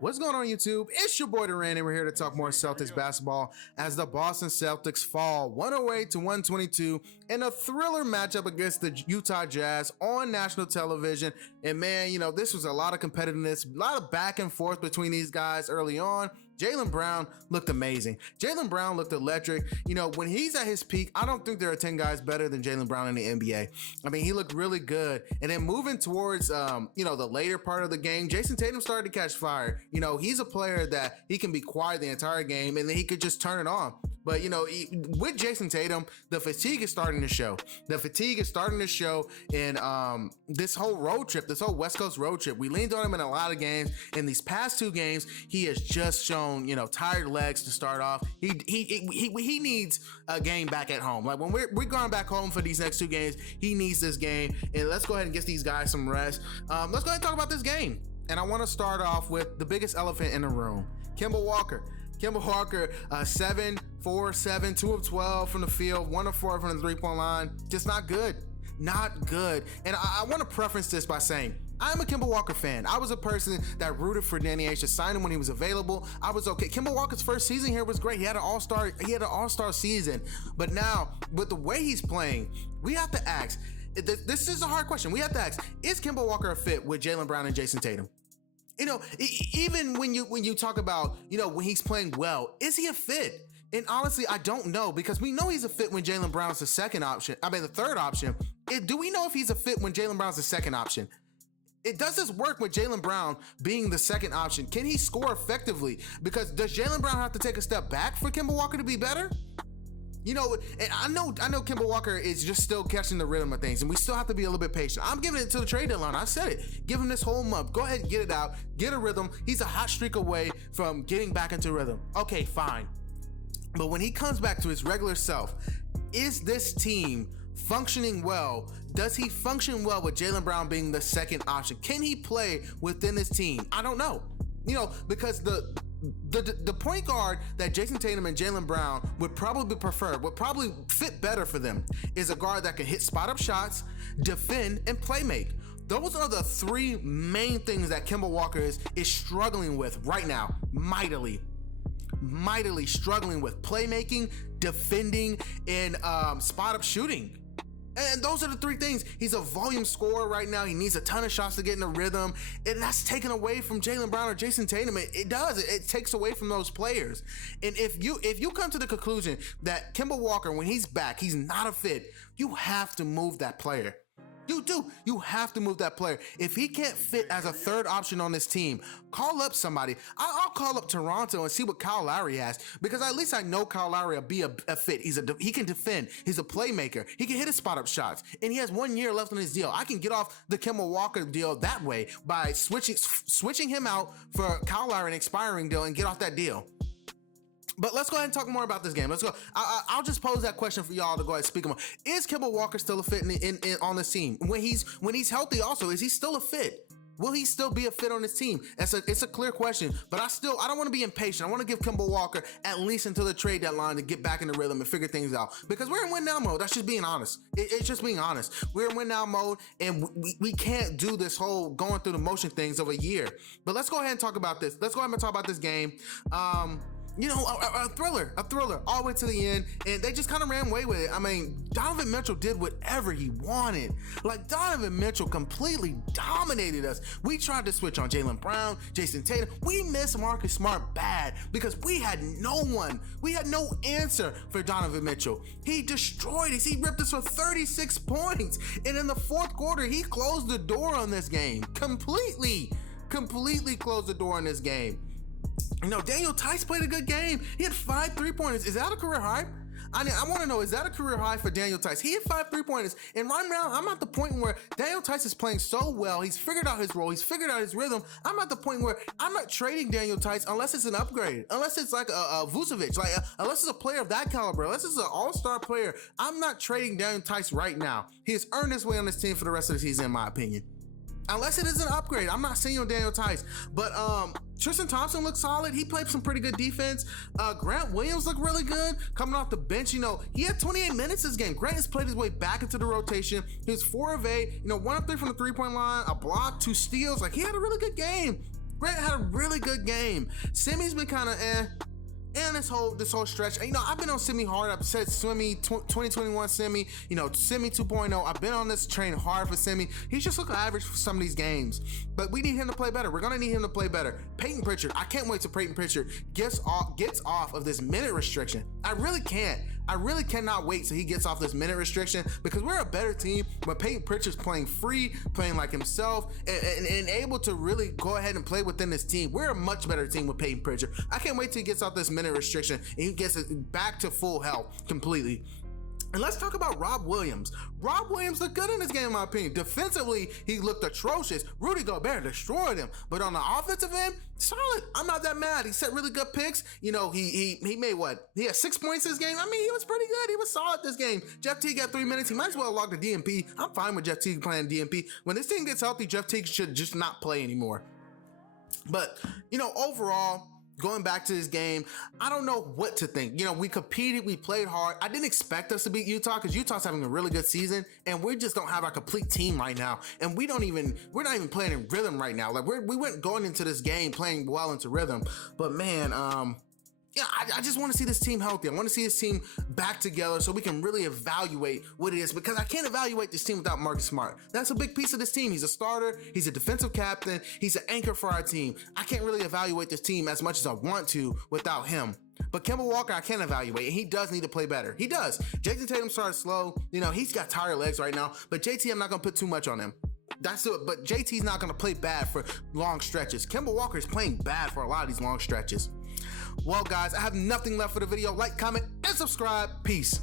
What's going on, YouTube? It's your boy Duran, and we're here to talk more Celtics basketball as the Boston Celtics fall 108 to 122 in a thriller matchup against the Utah Jazz on national television. And man, this was a lot of competitiveness, a lot of back and forth between these guys early on. Jaylen Brown looked amazing. Jaylen Brown looked electric. When he's at his peak, I don't think there are 10 guys better than Jaylen Brown in the NBA. I mean, he looked really good. And then moving towards, the later part of the game, Jason Tatum started to catch fire. He's a player that he can be quiet the entire game and then he could just turn it on. But, with Jason Tatum, the fatigue is starting to show. And this whole road trip, this whole West Coast road trip, we leaned on him in a lot of games. In these past two games, he has just shown, tired legs to start off. He needs a game back at home. Like when we're going back home for these next two games, he needs this game. And let's go ahead and get these guys some rest. Let's go ahead and talk about this game. And I want to start off with the biggest elephant in the room, Kemba Walker. 7, 4, 7, 2 of 12 from the field, 1 of 4 from the three-point line. Just not good. Not good. And I want to preference this by saying, I'm a Kemba Walker fan. I was a person that rooted for Danny Ainge to sign him when he was available. I was okay. Kemba Walker's first season here was great. He had an all-star season. But now, with the way he's playing, we have to ask, this is a hard question. We have to ask, is Kemba Walker a fit with Jaylen Brown and Jason Tatum? Even when you talk about, when he's playing well, is he a fit? And honestly, I don't know, because we know he's a fit when Jaylen Brown's the third option. Do we know if he's a fit when Jaylen Brown's the second option? Does this work with Jaylen Brown being the second option? Can he score effectively? Because does Jaylen Brown have to take a step back for Kemba Walker to be better? And I know Kemba Walker is just still catching the rhythm of things, and we still have to be a little bit patient. I'm giving it to the trade deadline. I said it. Give him this whole month. Go ahead and get it out. Get a rhythm. He's a hot streak away from getting back into rhythm. Okay, fine. But when he comes back to his regular self, is this team functioning well? Does he function well with Jaylen Brown being the second option? Can he play within this team? I don't know. Because the point guard that Jason Tatum and Jaylen Brown would probably fit better for them is a guard that can hit spot-up shots, defend, and play make. Those are the three main things that Kemba Walker is struggling with right now, mightily struggling with: playmaking, defending, and spot-up shooting. And those are the three things. He's a volume scorer right now. He needs a ton of shots to get in the rhythm. And that's taken away from Jaylen Brown or Jason Tatum. It does. It takes away from those players. And if you come to the conclusion that Kemba Walker, when he's back, he's not a fit, you have to move that player. You do. You have to move that player. If he can't fit as a third option on this team, call up somebody. I'll call up Toronto and see what Kyle Lowry has, because at least I know Kyle Lowry will be a fit. He can defend. He's a playmaker. He can hit his spot-up shots, and he has 1 year left on his deal. I can get off the Kemba Walker deal that way by switching him out for Kyle Lowry, an expiring deal, and get off that deal. But let's go ahead and talk more about this game. Let's go. I'll just pose that question for y'all to go ahead and speak more. Is Kemba Walker still a fit in on this team? When he's healthy also, is he still a fit? Will he still be a fit on this team? It's a clear question, but I don't want to be impatient. I want to give Kemba Walker at least until the trade deadline to get back in the rhythm and figure things out, because we're in win now mode. That's just being honest. It's just being honest. We're in win now mode, and we can't do this whole going through the motion things of a year. But let's go ahead and talk about this. Let's go ahead and talk about this game. A thriller all the way to the end, and they just kind of ran away with it. I mean, Donovan Mitchell did whatever he wanted. Like, Donovan Mitchell completely dominated us. We tried to switch on Jaylen Brown, Jason Tatum. We missed Marcus Smart bad because we had no one. We had no answer for Donovan Mitchell. He destroyed us. He ripped us for 36 points. And in the fourth quarter, he closed the door on this game. Completely closed the door on this game. Daniel Theis played a good game. He had 5 3-pointers. Is that a career high? I want to know, is that a career high for Daniel Theis? He had 5 3-pointers. And right now, I'm at the point where Daniel Theis is playing so well. He's figured out his role. He's figured out his rhythm. I'm at the point where I'm not trading Daniel Theis unless it's an upgrade. Unless it's like a Vucevic. Unless it's a player of that caliber. Unless it's an all-star player. I'm not trading Daniel Theis right now. He has earned his way on this team for the rest of the season, in my opinion. Unless it is an upgrade. I'm not saying on Daniel Theis. But Tristan Thompson looked solid. He played some pretty good defense. Grant Williams looked really good coming off the bench. He had 28 minutes this game. Grant has played his way back into the rotation. He was 4 of 8, 1 of 3 from the three-point line, a block, 2 steals. He had a really good game. Grant had a really good game. Semi's been kind of and this whole stretch, you know, I've been on Semi hard. I've said Semi 2021 Semi, you know, Semi 2.0. I've been on this train hard for Semi. He's just looking average for some of these games, but we need him to play better. We're gonna need him to play better. Peyton Pritchard, I can't wait till Peyton Pritchard gets off of this minute restriction. I really can't. I really cannot wait till he gets off this minute restriction, because we're a better team when Peyton Pritchard's playing free, playing like himself, and able to really go ahead and play within this team. We're a much better team with Peyton Pritchard. I can't wait till he gets off this minute restriction and he gets it back to full health completely. And let's talk about Rob Williams. Rob Williams looked good in this game, in my opinion. Defensively, he looked atrocious. Rudy Gobert destroyed him. But on the offensive end, solid. I'm not that mad. He set really good picks. You know, he made what? He had 6 points this game. I mean, he was pretty good. He was solid this game. Jeff Teague got 3 minutes. He might as well log the DMP. I'm fine with Jeff Teague playing DMP. When this team gets healthy, Jeff Teague should just not play anymore. But, you know, overall, going back to this game, I don't know what to think. You know, we competed, we played hard. I didn't expect us to beat Utah, because Utah's having a really good season, and we just don't have our complete team right now. And we're not even playing in rhythm right now. Like we went going into this game playing well into rhythm. But man, yeah, I just want to see this team healthy. I want to see this team back together so we can really evaluate what it is, because I can't evaluate this team without Marcus Smart. That's a big piece of this team. He's a starter. He's a defensive captain. He's an anchor for our team. I can't really evaluate this team as much as I want to without him. But Kemba Walker, I can evaluate, and he does need to play better. He does. Jason Tatum started slow. You know, he's got tired legs right now, but JT, I'm not going to put too much on him. That's it. But JT's not going to play bad for long stretches. Kemba Walker is playing bad for a lot of these long stretches. Well, guys, I have nothing left for the video. Like, comment, and subscribe. Peace.